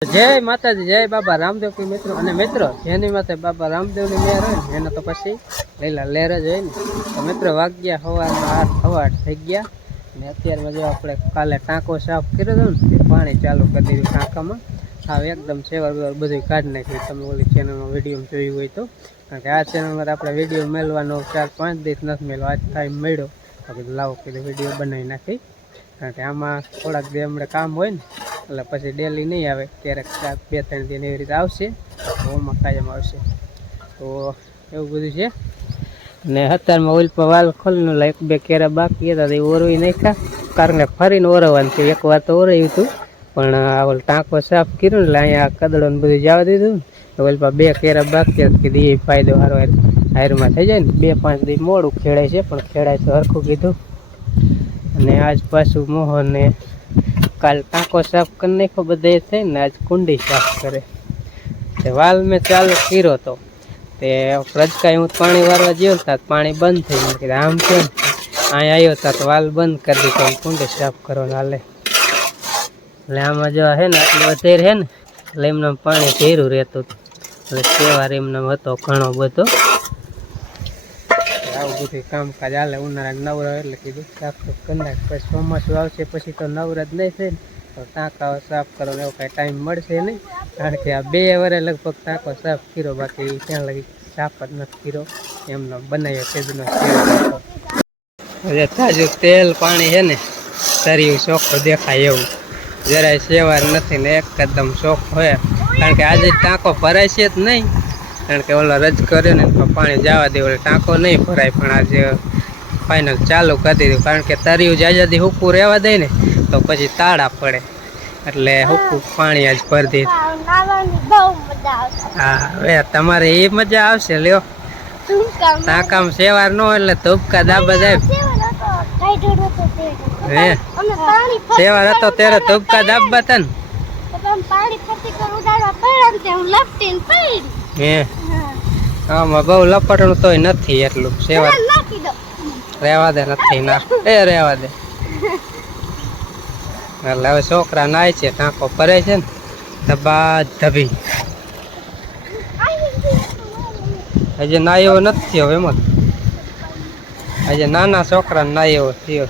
જય માતાજી, જય બાબા રામદેવ કી મિત્રો અને મિત્રો જેની માથે બાબા રામદેવની મેર હોય ને એને તો પછી લીલા લહેર જ હોય ને. તો મિત્રો વાગ્યા સવારના 8:08 થઈ ગયા ને અત્યારમાં જો આપણે કાલે ટાંકો સાફ કર્યો હતો ને એ પાણી ચાલુ કરી દીધું ટાંકામાં. હા, એકદમ સેવર બધું કાઢી નાખ્યું. તમે ઓલી ચેનલમાં વિડીયો જોયું હોય તો, કારણ કે આ ચેનલમાં આપણે વિડીયો મેળવાનો 4-5 દિવસ નથી મેળવો. આજ ટાઈમ મળ્યો તો કીધું લાવો કીધું વિડીયો બનાવી નાખી. કારણ કે આમાં થોડાક દી હમણાં કામ હોય ને એટલે પછી ડેલી નહીં આવે, ક્યારેક 2-3 દિન એવી રીતે આવશે, ઓમાં કાયમ આવશે. તો એવું બધું છે. ને અત્યારમાં ઓઇલ પર વાલ ખોલીને એક બે કેરા બાકી હતા એ ઓરવી નાખ્યા. કારણ કે ફરીને ઓરવવાનું છે. એક વાર તો ઓરવ્યું હતું પણ આ ઓલ ટાંકો સાફ કર્યું ને એટલે અહીંયા કદડો ને બધું જવા દીધું ને ઓઇલ પર 2 કેરા બાકી હતા. કીધું એ ફાયદો સારો હાયરમાં થઈ જાય ને. 2-5 દી મોડું ખેડાય છે પણ ખેડાય તો હરખું કીધું. અને આજ પાછું મોહનને કાલ ટાંકો સાફ કરી નાખ્યો બધા થઈ ને આજ કુંડી સાફ કરે. તે વાલ મેં ચાલુ કર્યો હતો તે રજકાઈ હું પાણી વારવા ગયો હતા પાણી બંધ થઈ ગયું. કીધું આમ છે ને અહીંયા આવ્યો હતા તો વાલ બંધ કરી દીધો કુંડી સાફ કરવાનું હાલે. એટલે આમાં જો હે ને આટલું વધારે હે ને એટલે એમને પાણી ધીરું રહેતું એટલે તહેવાર એમને હતો ઘણો બધો. આવું બધું કામકાજ હાલે. ઉનાળા નવરા એટલે કીધું સાફ કરી નાખ. પછી ચોમાસું આવશે પછી તો નવરા જ નહીં થાય ને તો ટાંકા સાફ કરવાનો એવો કાંઈ ટાઈમ મળશે નહીં. કારણ કે આ 2 વર્ષ લગભગ ટાંકો સાફ કર્યો, બાકી ત્યાં લગી સાફ જ નથી કર્યો. એમનો બનાવ્યો તેજનો તાજું તેલ પાણી છે ને તર્યું ચોખ્ખું દેખાય એવું જરાય સેવાર નથી ને એકદમ ચોખ્ખો હોય. કારણ કે આજે ટાંકો ભરાય છે જ નહીં, કારણ કે ઓલો રજ કર્યો ને પાણી જવા દે ઓલે ટાંકો નહીં ભરાય. પણ આજે ફાઇનલ ચાલુ કરી દીધું કારણ કે તર્યું જાજાદી હુકું રહેવા દે ને તો પછી તાળા પડે એટલે હુકું પાણી આજ ભરી દીધું. હા, હવે તમારે એ મજા આવશે. લ્યો ટાંકામાં સેવાર ન એટલે ધૂપકા દાબા જાય. હે સેવાર હતો ત્યારે ધૂપકા દાબા હતા ને. હે આમાં બહુ લપટણું તોય નથી એટલું સેવા રેવા દે નથી ના એ રેવા દે. એટલે હવે છોકરા નાય છે ટાંકો ભરે છે ને ધબા ધબી. હજી નાયો નથી થયો એમ જ. હજી નાના છોકરા નાયો થયો.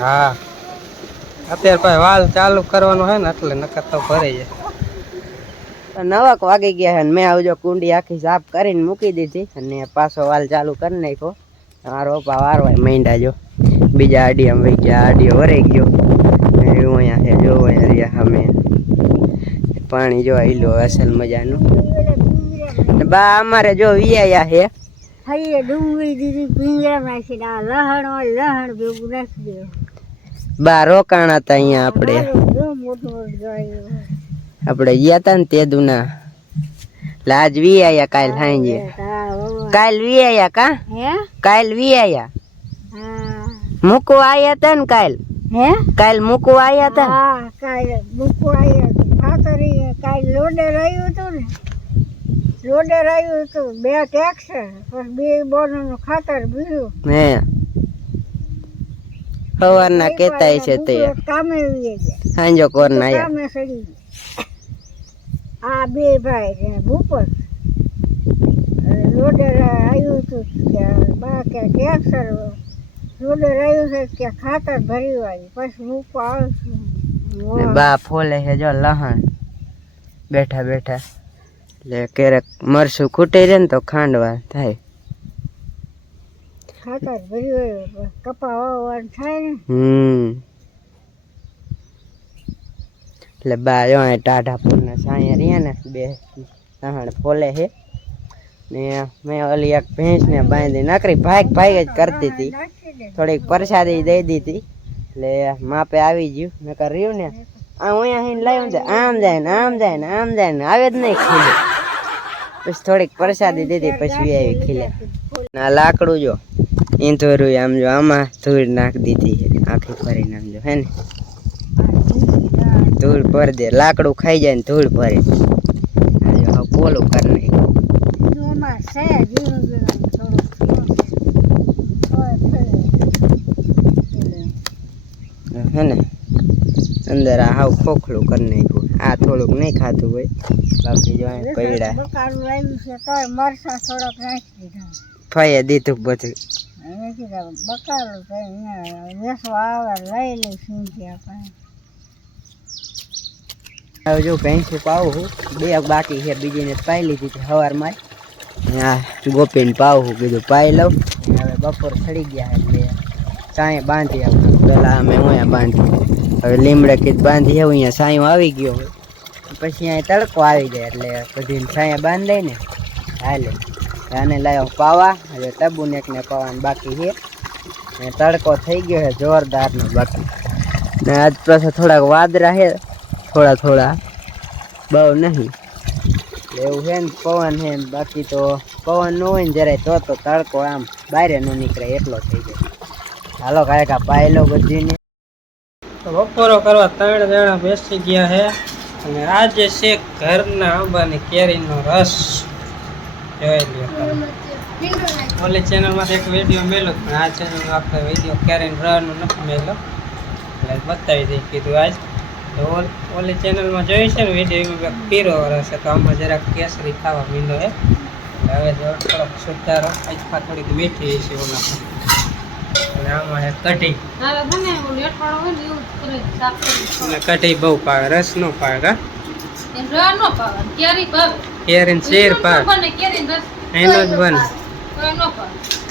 હા, અત્યારે પછી વાલ ચાલુ કરવાનો હોય ને એટલે નકર તો ભરાઈ જાય. 9 વાગી ગયા છે ને મેં આવજો કુંડી આખી સાફ કરીને મૂકી દીધી અને પાછો વાલ ચાલુ કરી નાખ્યો. મારો રોપા વારવાય માંડ્યા. જો બીજા આડિયામાં વહી ગયા, આડિયો વરાઈ ગયો. એવું અહીંયા છે જો અહીંયા અમે પાણી જો આયલો અસલ મજાનું. બા અમારે જો વિયા છે બા રોકાણા હતા અહીંયા. આપણે ગયા તા ને તે દુના લાજ વી આયા કાલ સાંજે. કાલ વી આયા કા કાલ વી આયા મૂકવા આયા તા ને કાલ. હે કાલ મૂકવા આયા તા. હા કાલ મૂકવા આયા ખાતરી. કાલ લોડર આવ્યું હતું ને, લોડર આવ્યું હતું 2 ટ્રેક્ટર પછી 2 બોરનું ખાતર ભર્યું. હે સવારના કેતાય છે તે કામે સાંજો કોર ના કામે સડી. આ 2 ભાઈ છે ભૂપત લોડર આવ્યું હતું બા કે ટ્રેક્ટર લોડર આવ્યું છે કે ખાતર ભર્યું આવી પછી મૂકવા આવશું. બા ફોલે છે જો લહણ બેઠા બેઠા. એટલે ક્યારેક મરસું ખૂટી રહે ને તો ખાંડવા થાય. ખાતર ભર્યું કપા વાવવાનું થાય ને. એટલે બા જો ટાઢા ફૂલના સાયા રહ્યા ને 2 લહણ ફોલે છે ને. મેં ઓલી એક ભેંસ ને બાંધી નાખરી ભાગ જ કરતી હતી. થોડીક પ્રસાદી દઈ દીધી એટલે માપે આવી ગયું. નકર રહ્યું ને અહીંયા લાવ્યું ને આમ જાય ને આમ જાય ને આમ જાય ને આવે જ નહીં ખીલે. પછી થોડીક પ્રસાદી દીધી પછી આવી ખીલે. ના લાકડું જો ઈંધોરું આમ જો આમાં ધૂળ નાખી દીધી છે આખી ભરીને. આમ જો હે ને ધૂળ ભરી દે. લાકડું ખાઈ જાય ને ધૂળ ભરે. પોલું કરી નાખ હે ને અંદર આ હાવ ખોખલું કરી નાખ્યું. આ થોડુંક નહીં ખાતું હોય, બાકી જો અહીં પૈડા ફઈએ દીધું બધું. હવે જો ભેંસું પાવું 2 બાકી છે, બીજીને પાઈ લીધી હતી સવારમાં. ગોપીને પાવું કીધું પાઈ લઉં. હવે બપોર ચડી ગયા એટલે સાંય બાંધી આપણે પેલા અમે અહીંયા બાંધી. હવે લીમડે કીધું બાંધી આવું, અહીંયા સાંયો આવી ગયો હોય પછી અહીંયા તડકો આવી જાય એટલે બધી સાંયા બાંધી ને હાલે. આને લાવ્યો પાવા. હવે તબુને એકને પાવાનું બાકી છે. તડકો થઈ ગયો છે જોરદારનો બાકી. ને આજ પાછા થોડાક વાદરા છે, થોડા બહુ નહીં એવું છે ને. પવન છે ને, બાકી તો પવન ન હોય ને જરાય તો તડકો આમ બહાર ન નીકળે એટલો થઈ જાય. હાલો કાંઈક પાઈ લો બધીને. તો બપોરો કરવા 3 જણા બેસી ગયા છે અને આજે છે ઘરના આંબાની કેરીનો રસ. જોઈ લ્યો તમે. ઓલી ચેનલમાં એક વિડીયો મેલો પણ આ ચેનલમાં આપણે વિડીયો કેરીનો રસનો નથી મેલો એટલે બતાવી દઈ કીધું આજ. તો ઓલી ચેનલમાં જોઈ છે ને વિડીયો એમાં પીરો રસ છે, તો આમાં જરાક કેસરી ખાવા મીંડો છે. એટલે હવે જો થોડોક સુધારો આજપા થોડીક મીઠી છે ઓલા. અને આમાં છે કઢી. કઢી બહુ પાવે, રસ નો પાવે. કેરી શેર પાવે એનો જ બને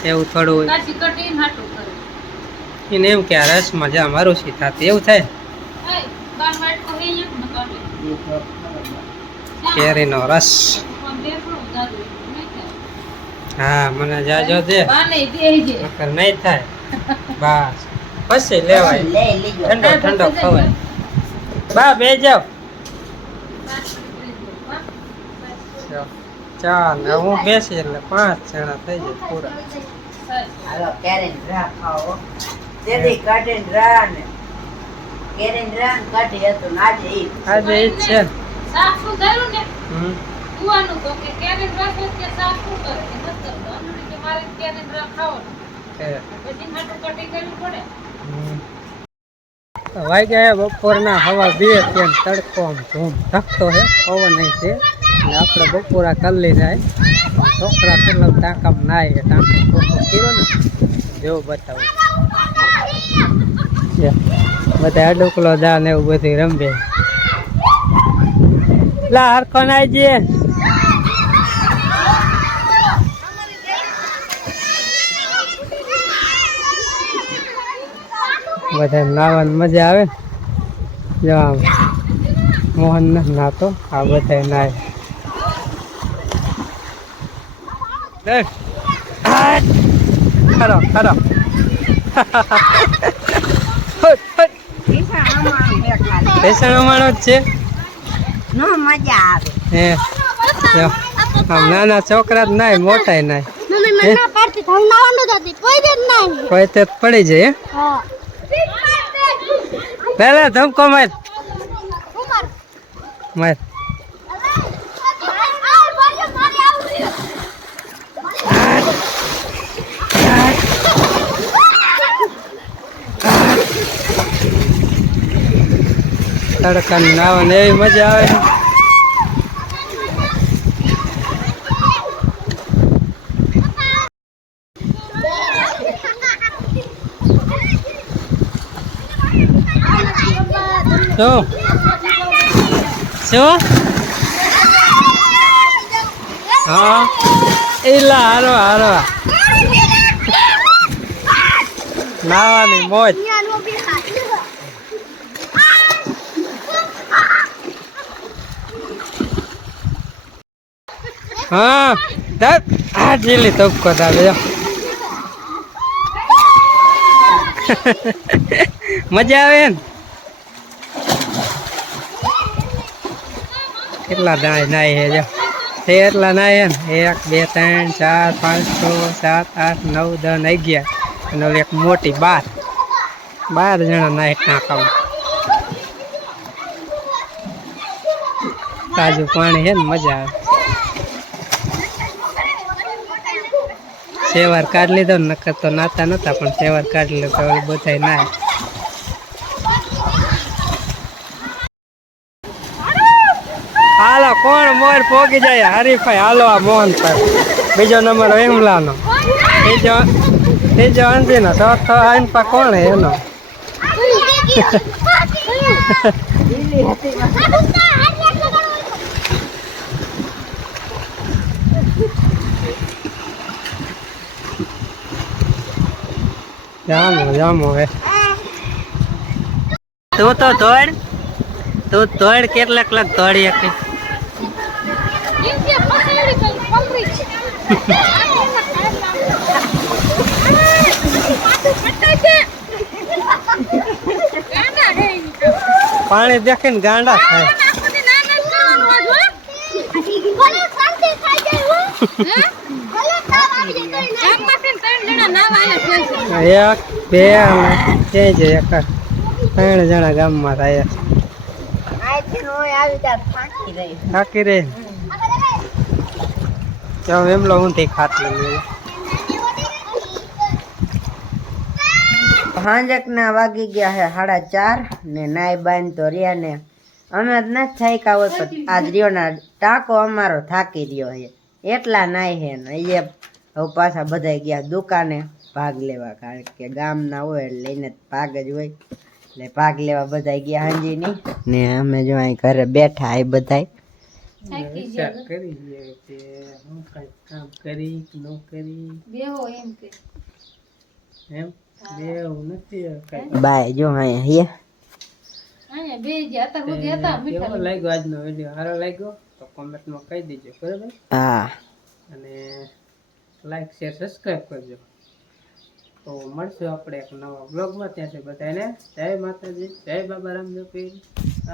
એવું થોડું હોય. એને એમ કે આ રસમાં જ્યાં મારુસી થતી એવું થાય. કેરીનો રસ હા મને જાજો દે નહીં થાય બસ પછી લેવાય. ઠંડો ખવાય. બા બે જાવ. ચાલ હું બેસી એટલે 5 જણા થઈ જાય પૂરા. હાલો કેરીન રા ખાઓ. તેદી કાઢીન રા ને કેરીન રા કાઢી હતું ને આજે ઈ છે. સાફ શું કર્યું ને કુવાનું તો કે કેરીન રસ કે સાફ શું કરે કે મત કરો અમને કે મારે કેરીન રસ ખાવાનો પછી માટું કટી કરવી પડે. વાગ્યા બપોરના હવા 2 ત્યાં તડકો આમ ધૂમ ધકતો છે, પવન નહીં છે. અને આપણે બપોરા કરી લીધા. છોકરા પેલા ટાંકામ નાય છે, ટાંકો કર્યો ને જેવું બતાવું. બધા અડુકલો દા ને એવું બધું રમે. લા હરખો નાય જે બધા નાવાની મજા આવે. જો આમ મોહન નથી નાતો, આ બધા નાય. ખરો ખરો ભેસણ માણો જ છે. મજા આવે. હે આમ નાના છોકરા જ નાય, મોટા નાય. કોઈ તે પડી જાય. પેલા ધમકો માર માર. તડકા નાવાની એવી મજા આવે. શું હા એલા હારો હારો નાવાની મોજ. હા આ જેલી તબકો આવે. મજા આવે ને. કેટલા નાય નાય હે જો એટલા નાય ને 1 2 3 4 5 6 7 8 9 10 11 અને એક મોટી 12 જણા નાય ટાંકામાં. તાજું પાણી છે ને મજા આવે. સેવાર કાઢી લીધો ને, નકર તો નાતા નતા પણ સેવાર કાઢી લીધો બધા નાય. હાલો કોણ મોર પોગી જાય હરીફાઈ હાલો આ મોહન પર બીજો નંબર વેમલાનો ત્રીજો અંજીનો ચોથો આનપા કોણ હે એનો જામો હે તું તો દોડ કેટલાક દોડી શકે એમ કે પકડી કઈ પકડી પાણી દેખે ને ગાંડા થાય એક બે અને ક્યાંય છે એક 3 જણા ગામમાં થાય થાકી રે ચાલ એમલો ઊંધી ખાટલી હાંજકના વાગી ગયા હે 4:30 ને નાઈ બાન તો રહ્યા ને અમે જ નથી થાક્યા હોય પણ આજ રહ્યોના ટાંકો અમારો થાકી રહ્યો છે એટલા નાય હે ને એ હવે પાછા બધા ગયા દુકાને ભાગ લેવા કારણ કે ગામના હોય એટલે લઈને ભાગ જ હોય એટલે ભાગ લેવા બધા ગયા હાંજીની ને અમે જો અહીં ઘરે બેઠા એ બધા કરી કે હું કઈ કામ કરી ન કરી બેહો એમ કે એમ બેવું નથી કઈ બાય જો અહીંયા હે અહીંયા બે ગયા હતા સુધી હતા કેવો મીઠા લાગ્યો આજનો વિડીયો સારો લાગ્યો તો કોમેન્ટમાં કહી દેજો બરાબર હા અને લાઈક શેર સબસ્ક્રાઈબ કરજો તો મળશું આપણે એક નવા બ્લોગમાં ત્યાંથી બધાને જય માતાજી જય બાબા રામદેવ પીર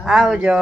આવજો